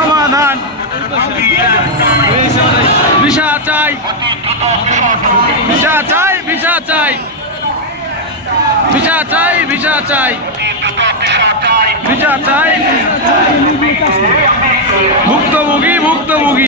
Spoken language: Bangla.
সমাধান। ভিসা চাই। ভিসা চাই ভিসা চাই। ভিসা চাই ভিসা চাই। ভিসা চাই। ভুক্তভোগী ভুক্তভোগী